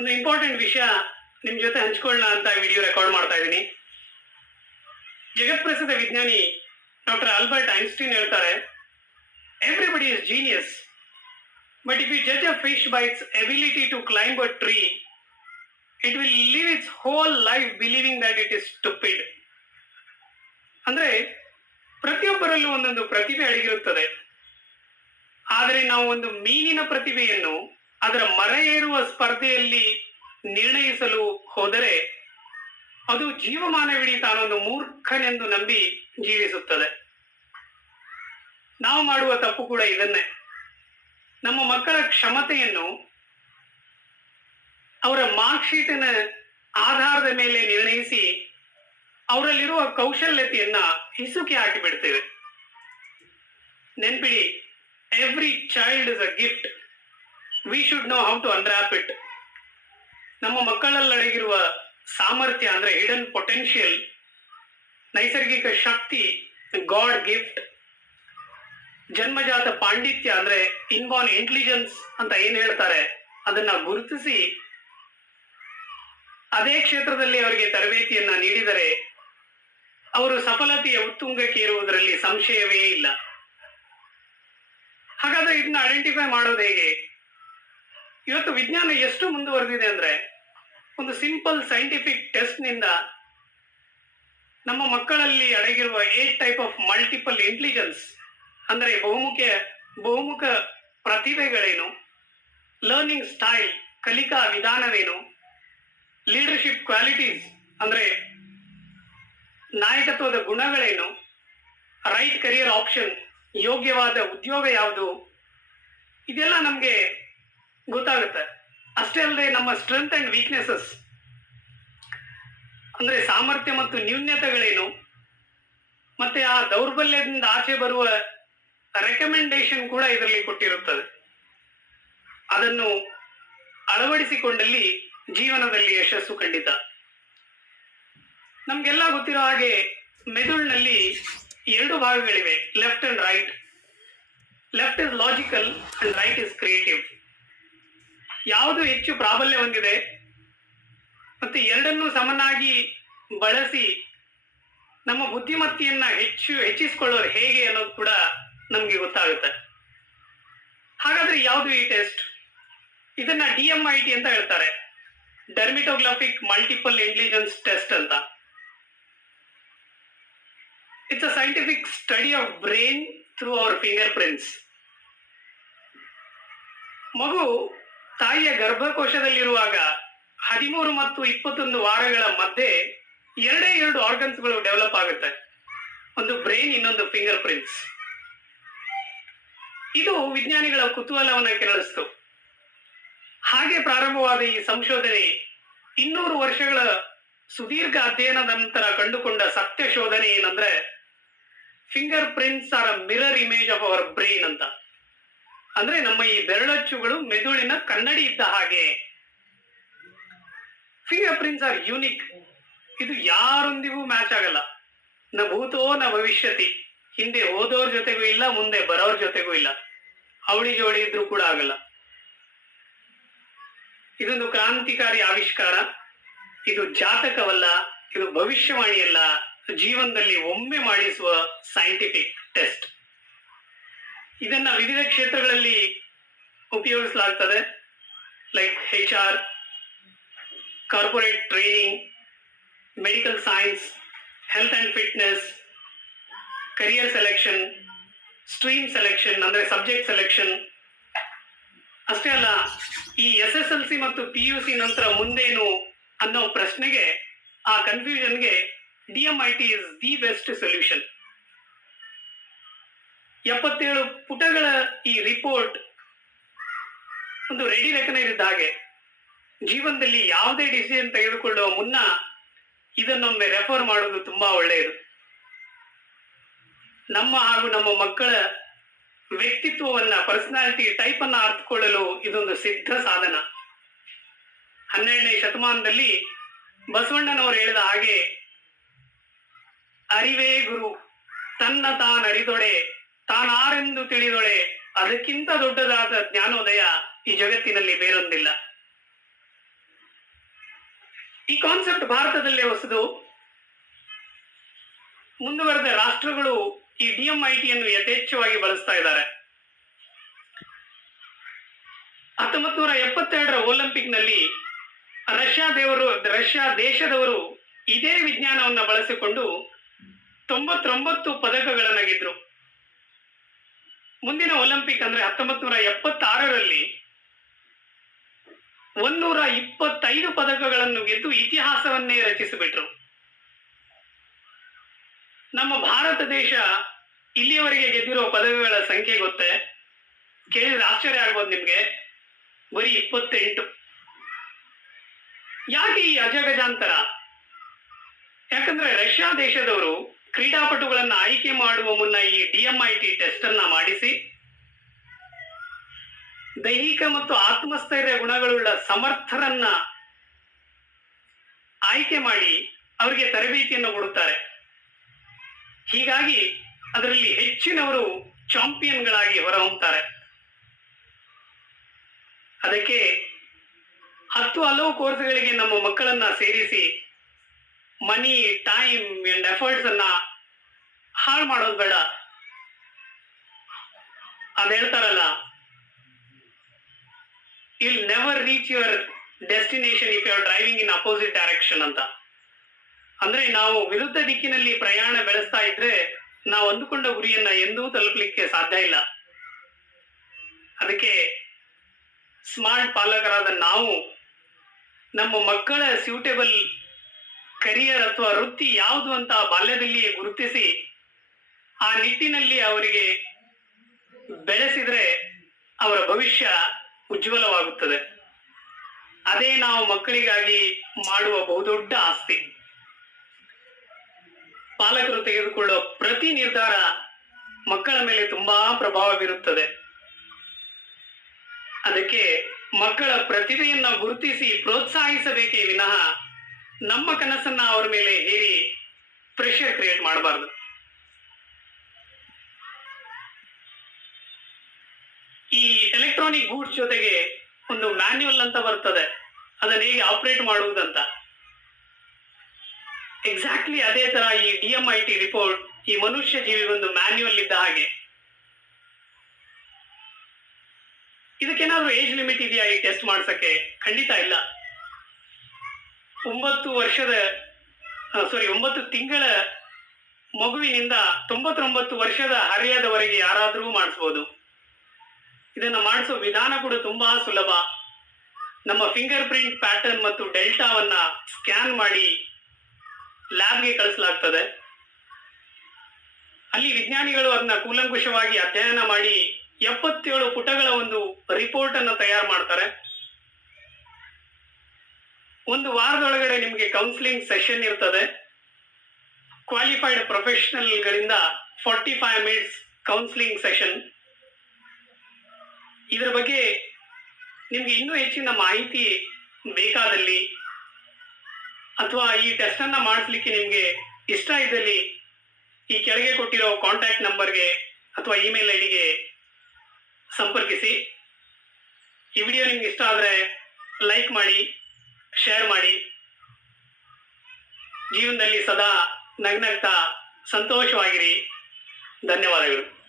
ಒಂದು ಇಂಪಾರ್ಟೆಂಟ್ ವಿಷಯ ನಿಮ್ ಜೊತೆ ಹಂಚ್ಕೊಳ್ಳೋಣ ಅಂತ ವಿಡಿಯೋ ರೆಕಾರ್ಡ್ ಮಾಡ್ತಾ ಇದ್ದೀನಿ ಜಗತ್ಪ್ರಸಿದ್ಧ ವಿಜ್ಞಾನಿ ಡಾಕ್ಟರ್ ಆಲ್ಬರ್ಟ್ ಐನ್ಸ್ಟೀನ್ ಹೇಳ್ತಾರೆ everybody is genius but if you judge a fish by its ability to climb a tree it will live its whole life believing that it is stupid ಅಂದ್ರೆ ಪ್ರತಿಯೊಬ್ಬರಲ್ಲೂ ಒಂದೊಂದು ಪ್ರತಿಭೆ ಅಡಗಿರುತ್ತದೆ. ಆದರೆ ನಾವು ಒಂದು ಮೀನಿನ ಪ್ರತಿಭೆಯನ್ನು ಅದರ ಮರ ಏರುವ ಸ್ಪರ್ಧೆಯಲ್ಲಿ ನಿರ್ಣಯಿಸಲು ಹೋದರೆ ಅದು ಜೀವಮಾನವಿಡೀ ತಾನೊಂದು ಮೂರ್ಖನೆಂದು ನಂಬಿ ಜೀವಿಸುತ್ತದೆ. ನಾವು ಮಾಡುವ ತಪ್ಪು ಕೂಡ ಇದನ್ನೇ. ನಮ್ಮ ಮಕ್ಕಳ ಕ್ಷಮತೆಯನ್ನು ಅವರ ಮಾರ್ಕ್ಶೀಟಿನ ಆಧಾರದ ಮೇಲೆ ನಿರ್ಣಯಿಸಿ ಅವರಲ್ಲಿರುವ ಕೌಶಲ್ಯತೆಯನ್ನ ಹಿಸುಕಿ ಹಾಕಿಬಿಡ್ತೇವೆ. ನೆನ್ಪಿಡಿ every child is a gift we should know how to unwrap it ನಮ್ಮ ಮಕ್ಕಳಲ್ಲಡಗಿರುವ ಸಾಮರ್ಥ್ಯ ಅಂದ್ರೆ ಹಿಡನ್ ಪೊಟೆನ್ಷಿಯಲ್ ನೈಸರ್ಗಿಕ ಶಕ್ತಿ ಗಾಡ್ ಗಿಫ್ಟ್ ಜನ್ಮಜಾತ ಪಾಂಡಿತ್ಯ ಅಂದ್ರೆ ಇನ್ಬಾರ್ನ್ ಇಂಟೆಲಿಜೆನ್ಸ್ ಅಂತ ಏನ್ ಹೇಳ್ತಾರೆ? ಅದನ್ನ ಗುರುತಿಸಿ, ಅದೇ ಕ್ಷೇತ್ರದಲ್ಲಿ ಅವರಿಗೆ ತರಬೇತಿಯನ್ನ ನೀಡಿದರೆ ಅವರು ಸಫಲತೆಯ ಉತ್ತುಂಗಕ್ಕೆ ಏರುವುದರಲ್ಲಿ ಸಂಶಯವೇ ಇಲ್ಲ. ಹಾಗಾದ್ರೆ ಇದನ್ನ ಐಡೆಂಟಿಫೈ ಮಾಡೋದು ಹೇಗೆ? ಇವತ್ತು ವಿಜ್ಞಾನ ಎಷ್ಟು ಮುಂದುವರೆದಿದೆ ಅಂದ್ರೆ ಒಂದು ಸಿಂಪಲ್ ಸೈಂಟಿಫಿಕ್ ಟೆಸ್ಟ್ನಿಂದ ನಮ್ಮ ಮಕ್ಕಳಲ್ಲಿ ಅಡಗಿರುವ eight type of multiple intelligence ಅಂದ್ರೆ ಬಹುಮುಖ ಬಹುಮುಖ ಪ್ರತಿಭೆಗಳೇನು ಲರ್ನಿಂಗ್ ಸ್ಟೈಲ್ ಕಲಿಕಾ ವಿಧಾನವೇನು ಲೀಡರ್ಶಿಪ್ ಕ್ವಾಲಿಟೀಸ್ ಅಂದ್ರೆ ನಾಯಕತ್ವದ ಗುಣಗಳೇನು ರೈಟ್ ಕರಿಯರ್ ಆಪ್ಷನ್ ಯೋಗ್ಯವಾದ ಉದ್ಯೋಗ ಯಾವುದು, ಇದೆಲ್ಲ ನಮಗೆ ಗೊತ್ತಾಗುತ್ತೆ. ಅಷ್ಟೇ ಅಲ್ಲದೆ ನಮ್ಮ ಸ್ಟ್ರೆಂತ್ ಅಂಡ್ ವೀಕ್ನೆಸಸ್ ಅಂದ್ರೆ ಸಾಮರ್ಥ್ಯ ಮತ್ತು ನ್ಯೂನ್ಯತೆಗಳೇನು ಮತ್ತೆ ಆ ದೌರ್ಬಲ್ಯದಿಂದ ಆಚೆ ಬರುವ ರೆಕಮೆಂಡೇಶನ್ ಕೂಡ ಇದರಲ್ಲಿ ಕೊಟ್ಟಿರುತ್ತದೆ. ಅದನ್ನು ಅಳವಡಿಸಿಕೊಂಡಲ್ಲಿ ಜೀವನದಲ್ಲಿ ಯಶಸ್ಸು ಖಂಡಿತ. ನಮ್ಗೆಲ್ಲ ಗೊತ್ತಿರೋ ಹಾಗೆ ಮೆದುಳಿನಲ್ಲಿ ಎರಡು ಭಾಗಗಳಿವೆ left and right left is logical and right is creative ಯಾವುದು ಹೆಚ್ಚು ಪ್ರಾಬಲ್ಯ ಹೊಂದಿದೆ? ಮತ್ತೆ ಎರಡನ್ನೂ ಸಮನಾಗಿ ಬಳಸಿ ನಮ್ಮ ಬುದ್ಧಿಮತ್ತೆಯನ್ನ ಹೆಚ್ಚು ಹೆಚ್ಚಿಸಿಕೊಳ್ಳೋರು ಹೇಗೆ ಅನ್ನೋದು ಕೂಡ ನಮಗೆ ಗೊತ್ತಾಗುತ್ತೆ. ಹಾಗಾದ್ರೆ ಯಾವುದು ಈ ಟೆಸ್ಟ್ ಇದನ್ನ ಡಿ ಎಂ ಐ ಟಿ ಅಂತ ಹೇಳ್ತಾರೆ. ಡರ್ಮಿಟೋಗ್ರಾಫಿಕ್ ಮಲ್ಟಿಪಲ್ ಇಂಟೆಲಿಜೆನ್ಸ್ ಟೆಸ್ಟ್ ಅಂತ. It's a scientific study of brain through our fingerprints ಮಗು ತಾಯಿಯ ಗರ್ಭಕೋಶದಲ್ಲಿರುವಾಗ ಹದಿಮೂರು ಮತ್ತು ಇಪ್ಪತ್ತೊಂದು ವಾರಗಳ ಮಧ್ಯೆ ಎರಡೇ ಎರಡು ಆರ್ಗನ್ಸ್ಗಳು ಡೆವಲಪ್ ಆಗುತ್ತೆ. ಒಂದು ಬ್ರೈನ್ ಇನ್ನೊಂದು ಫಿಂಗರ್ ಪ್ರಿಂಟ್ಸ್ ಇದು ವಿಜ್ಞಾನಿಗಳ ಕುತೂಹಲವನ್ನ ಕೆರಳಿಸ್ತು. ಹಾಗೆ ಪ್ರಾರಂಭವಾದ ಈ ಸಂಶೋಧನೆ ಇನ್ನೂರು ವರ್ಷಗಳ ಸುದೀರ್ಘ ಅಧ್ಯಯನದ ನಂತರ ಕಂಡುಕೊಂಡ ಸತ್ಯ ಶೋಧನೆ ಏನಂದ್ರೆ fingerprints are a mirror image of our brain ಅಂತ. ಅಂದ್ರೆ ನಮ್ಮ ಈ ಬೆರಳಚ್ಚುಗಳು ಮೆದುಳಿನ ಕನ್ನಡಿ ಇದ್ದ ಹಾಗೆ. ಫಿಂಗರ್ ಪ್ರಿಂಟ್ಸ್ ಆರ್ ಯೂನಿಕ್ ಇದು ಯಾರೊಂದಿಗೂ ಮ್ಯಾಚ್ ಆಗಲ್ಲ. ನ ಭೂತೋ ನ ಭವಿಷ್ಯತಿ. ಹಿಂದೆ ಓದೋರ್ ಜೊತೆಗೂ ಇಲ್ಲ, ಮುಂದೆ ಬರೋರ್ ಜೊತೆಗೂ ಇಲ್ಲ. ಅವಳಿ ಜೋಳಿ ಇದ್ರೂ ಕೂಡ ಆಗಲ್ಲ. ಇದೊಂದು ಕ್ರಾಂತಿಕಾರಿ ಆವಿಷ್ಕಾರ. ಇದು ಜಾತಕವಲ್ಲ, ಇದು ಭವಿಷ್ಯವಾಣಿಯಲ್ಲ. ಜೀವನದಲ್ಲಿ ಒಮ್ಮೆ ಮಾಡಿಸುವ ಸೈಂಟಿಫಿಕ್ ಟೆಸ್ಟ್ ಇದನ್ನ ವಿವಿಧ ಕ್ಷೇತ್ರಗಳಲ್ಲಿ ಉಪಯೋಗಿಸಲಾಗ್ತದೆ. Like H R corporate training medical science health and fitness career selection stream selection ಅಂದ್ರೆ ಸಬ್ಜೆಕ್ಟ್ ಸೆಲೆಕ್ಷನ್ ಅಷ್ಟೇ ಅಲ್ಲ, ಈ ಎಸ್ ಎಸ್ ಎಲ್ ಸಿ ಮತ್ತು ಪಿ ಯು ಸಿ ನಂತರ ಮುಂದೇನು ಅನ್ನೋ ಪ್ರಶ್ನೆಗೆ ಆ ಕನ್ಫ್ಯೂಷನ್ಗೆ D M I T is the best solution ಎಪ್ಪತ್ತೇಳು ಪುಟಗಳ ಈ ರಿಪೋರ್ಟ್ ಒಂದು ರೆಡಿ ರೆಕನೈಸ್ ಇದ್ದ ಹಾಗೆ. ಜೀವನದಲ್ಲಿ ಯಾವುದೇ ಡಿಸಿಷನ್ ತೆಗೆದುಕೊಳ್ಳುವ ಮುನ್ನ ಇದನ್ನೊಮ್ಮೆ ರೆಫರ್ ಮಾಡೋದು ತುಂಬಾ ಒಳ್ಳೆಯದು. ನಮ್ಮ ಹಾಗೂ ನಮ್ಮ ಮಕ್ಕಳ ವ್ಯಕ್ತಿತ್ವವನ್ನ ಪರ್ಸನಾಲಿಟಿ ಟೈಪ್ ಅನ್ನ ಅರ್ಥಕೊಳ್ಳಲು ಇದೊಂದು ಸಿದ್ಧ ಸಾಧನ. ಹನ್ನೆರಡನೇ ಶತಮಾನದಲ್ಲಿ ಬಸವಣ್ಣನವರು ಹೇಳಿದ ಹಾಗೆ, ಅರಿವೇ ಗುರು, ತನ್ನ ತಾನರಿದೊಡೆ ತಾನಾರೆಂದು ತಿಳಿದೊಳೆ. ಅದಕ್ಕಿಂತ ದೊಡ್ಡದಾದ ಜ್ಞಾನೋದಯ ಈ ಜಗತ್ತಿನಲ್ಲಿ ಬೇರೊಂದಿಲ್ಲ. ಈ ಕಾನ್ಸೆಪ್ಟ್ ಭಾರತದಲ್ಲೇ ಹೊಸದು. ಮುಂದುವರೆದ ರಾಷ್ಟ್ರಗಳು ಈ ಡಿಎಂಐಟಿಯನ್ನು ಯಥೇಚ್ಛವಾಗಿ ಬಳಸ್ತಾ ಇದ್ದಾರೆ. ಹತ್ತೊಂಬತ್ ನೂರ ಎಪ್ಪತ್ತೆರಡರ ಒಲಿಂಪಿಕ್ನಲ್ಲಿ ರಷ್ಯಾ ದೇವರು, ರಷ್ಯಾ ದೇಶದವರು ಇದೇ ವಿಜ್ಞಾನವನ್ನು ಬಳಸಿಕೊಂಡು ತೊಂಬತ್ತೊಂಬತ್ತು ಪದಕಗಳನ್ನ ಗೆದ್ರು. ಮುಂದಿನ ಒಲಿಂಪಿಕ್ ಅಂದ್ರೆ ಹತ್ತೊಂಬತ್ ನೂರ ಎಪ್ಪತ್ತಾರರಲ್ಲಿ ಒಂದೂರ ಇಪ್ಪತ್ತೈದು ಪದಕಗಳನ್ನು ಗೆದ್ದು ಇತಿಹಾಸವನ್ನೇ ರಚಿಸಿಬಿಟ್ರು. ನಮ್ಮ ಭಾರತ ದೇಶ ಇಲ್ಲಿಯವರೆಗೆ ಗೆದ್ದಿರೋ ಪದಕಗಳ ಸಂಖ್ಯೆ ಗೊತ್ತೇ? ಕೇಳಿದ್ರೆ ಆಶ್ಚರ್ಯ ಆಗ್ಬೋದು ನಿಮ್ಗೆ. ಬರೀ ಇಪ್ಪತ್ತೆಂಟು. ಯಾಕೆ ಈ ಅಜಗಜಾಂತರ? ಯಾಕಂದ್ರೆ ರಷ್ಯಾ ದೇಶದವರು ಕ್ರೀಡಾಪಟುಗಳನ್ನ ಆಯ್ಕೆ ಮಾಡುವ ಮುನ್ನ ಈ ಡಿಎಂಐಟಿ ಟೆಸ್ಟ್ ಅನ್ನ ಮಾಡಿಸಿ, ದೈಹಿಕ ಮತ್ತು ಆತ್ಮಸ್ಥೈರ್ಯ ಗುಣಗಳುಳ್ಳ ಸಮರ್ಥರನ್ನ ಆಯ್ಕೆ ಮಾಡಿ ಅವರಿಗೆ ತರಬೇತಿಯನ್ನು ಕೊಡುತ್ತಾರೆ. ಹೀಗಾಗಿ ಅದರಲ್ಲಿ ಹೆಚ್ಚಿನವರು ಚಾಂಪಿಯನ್ಗಳಾಗಿ ಹೊರಹೊಮ್ಮುತ್ತಾರೆ ಅದಕ್ಕೆ ಹತ್ತು ಹಲವು ಕೋರ್ಸ್ಗಳಿಗೆ ನಮ್ಮ ಮಕ್ಕಳನ್ನ ಸೇರಿಸಿ, ಮನಿ ಟೈಮ್ ಅಂಡ್ ಎಫರ್ಟ್ಸ್ ಅನ್ನ ಹಾಳು ಮಾಡೋದು ಬೇಡ. ಅದ್ ಹೇಳ್ತಾರಲ್ಲ you'll never reach your destination if you are driving in opposite direction ಅಂತ. ಅಂದ್ರೆ ನಾವು ವಿರುದ್ಧ ದಿಕ್ಕಿನಲ್ಲಿ ಪ್ರಯಾಣ ಬೆಳೆಸ್ತಾ ಇದ್ರೆ ನಾವು ಅಂದುಕೊಂಡ ಗುರಿಯನ್ನ ಎಂದೂ ತಲುಪಲಿಕ್ಕೆ ಸಾಧ್ಯ ಇಲ್ಲ. ಅದಕ್ಕೆ ಸ್ಮಾರ್ಟ್ ಪಾಲಕರಾದ ನಾವು, ನಮ್ಮ ಮಕ್ಕಳ ಸ್ಯೂಟೇಬಲ್ ಕರಿಯರ್ ಅಥವಾ ವೃತ್ತಿ ಯಾವುದು ಅಂತ ಬಾಲ್ಯದಲ್ಲಿಯೇ ಗುರುತಿಸಿ ಆ ನಿಟ್ಟಿನಲ್ಲಿ ಅವರಿಗೆ ಬೆಳೆಸಿದ್ರೆ ಅವರ ಭವಿಷ್ಯ ಉಜ್ವಲವಾಗುತ್ತದೆ. ಅದೇ ನಾವು ಮಕ್ಕಳಿಗಾಗಿ ಮಾಡುವ ಬಹುದೊಡ್ಡ ಆಸ್ತಿ. ಪಾಲಕರು ತೆಗೆದುಕೊಳ್ಳುವ ಪ್ರತಿ ನಿರ್ಧಾರ ಮಕ್ಕಳ ಮೇಲೆ ತುಂಬಾ ಪ್ರಭಾವ ಬೀರುತ್ತದೆ ಅದಕ್ಕೆ ಮಕ್ಕಳ ಪ್ರತಿಭೆಯನ್ನ ಗುರುತಿಸಿ ಪ್ರೋತ್ಸಾಹಿಸಬೇಕೇ ವಿನಃ ನಮ್ಮ ಕನಸನ್ನ ಅವರ ಮೇಲೆ ಹೇರಿ ಪ್ರೆಷರ್ ಕ್ರಿಯೇಟ್ ಮಾಡಬಾರ್ದು ಈ ಎಲೆಕ್ಟ್ರಾನಿಕ್ ಗೂಡ್ಸ್ ಜೊತೆಗೆ ಒಂದು ಮ್ಯಾನ್ಯುವಲ್ ಅಂತ ಬರ್ತದೆ. ಅದನ್ನ ಹೇಗೆ ಆಪರೇಟ್ ಮಾಡುವುದಂತ. ಎಕ್ಸಾಕ್ಟ್ಲಿ ಅದೇ ತರ ಈ ಡಿಎಂಐಟಿ ರಿಪೋರ್ಟ್ ಈ ಮನುಷ್ಯ ಜೀವಿಗೊಂದು ಮ್ಯಾನ್ಯುವಲ್ ಇದ್ದ ಹಾಗೆ. ಇದಕ್ಕೇನಾದ್ರೂ ಏಜ್ ಲಿಮಿಟ್ ಇದೆಯಾ ಈ ಟೆಸ್ಟ್ ಮಾಡ್ಸಕ್ಕೆ? ಖಂಡಿತ ಇಲ್ಲ. ಒಂಬತ್ತು ವರ್ಷದ ಸಾರಿ ಒಂಬತ್ತು ತಿಂಗಳ ಮಗುವಿನಿಂದ ತೊಂಬತ್ತೊಂಬತ್ತು ವರ್ಷದ ಹರಿಯದವರೆಗೆ ಯಾರಾದರೂ ಮಾಡಿಸ್ಬೋದು. ಇದನ್ನ ಮಾಡಿಸೋ ವಿಧಾನ ಕೂಡ ತುಂಬಾ ಸುಲಭ. ನಮ್ಮ ಫಿಂಗರ್ ಪ್ರಿಂಟ್ ಪ್ಯಾಟರ್ನ್ ಮತ್ತು ಡೆಲ್ಟಾವನ್ನ ಸ್ಕ್ಯಾನ್ ಮಾಡಿ ಲ್ಯಾಬ್ಗೆ ಕಳಿಸಲಾಗ್ತದೆ. ಅಲ್ಲಿ ವಿಜ್ಞಾನಿಗಳು ಅದನ್ನ ಕೂಲಂಕುಷವಾಗಿ ಅಧ್ಯಯನ ಮಾಡಿ ಎಪ್ಪತ್ತೇಳು ಪುಟಗಳ ಒಂದು ರಿಪೋರ್ಟ್ ಅನ್ನು ತಯಾರು ಮಾಡ್ತಾರೆ. ಒಂದು ವಾರದೊಳಗಡೆ ನಿಮಗೆ ಕೌನ್ಸಿಲಿಂಗ್ ಸೆಷನ್ ಇರ್ತದೆ. Qualified ಪ್ರೊಫೆಷನಲ್ಗಳಿಂದ forty five minutes counselling session ಇದರ ಬಗ್ಗೆ ನಿಮಗೆ ಇನ್ನೂ ಹೆಚ್ಚಿನ ಮಾಹಿತಿ ಬೇಕಾದಲ್ಲಿ ಅಥವಾ ಈ ಟೆಸ್ಟ್ ಅನ್ನ ಮಾಡಿಸ್ಲಿಕ್ಕೆ ನಿಮಗೆ ಇಷ್ಟ ಇದ್ದಲ್ಲಿ ಈ ಕೆಳಗೆ ಕೊಟ್ಟಿರೋ ಕಾಂಟ್ಯಾಕ್ಟ್ ನಂಬರ್ಗೆ ಅಥವಾ ಇಮೇಲ್ ಐ ಡಿಗೆ ಸಂಪರ್ಕಿಸಿ. ಈ ವಿಡಿಯೋ ನಿಮ್ಗೆ ಇಷ್ಟ ಆದರೆ ಲೈಕ್ ಮಾಡಿ ಶೇರ್ ಮಾಡಿ. ಜೀವನದಲ್ಲಿ ಸದಾ ನಗ್ನಗ್ತಾ ಸಂತೋಷವಾಗಿರಿ. ಧನ್ಯವಾದಗಳು.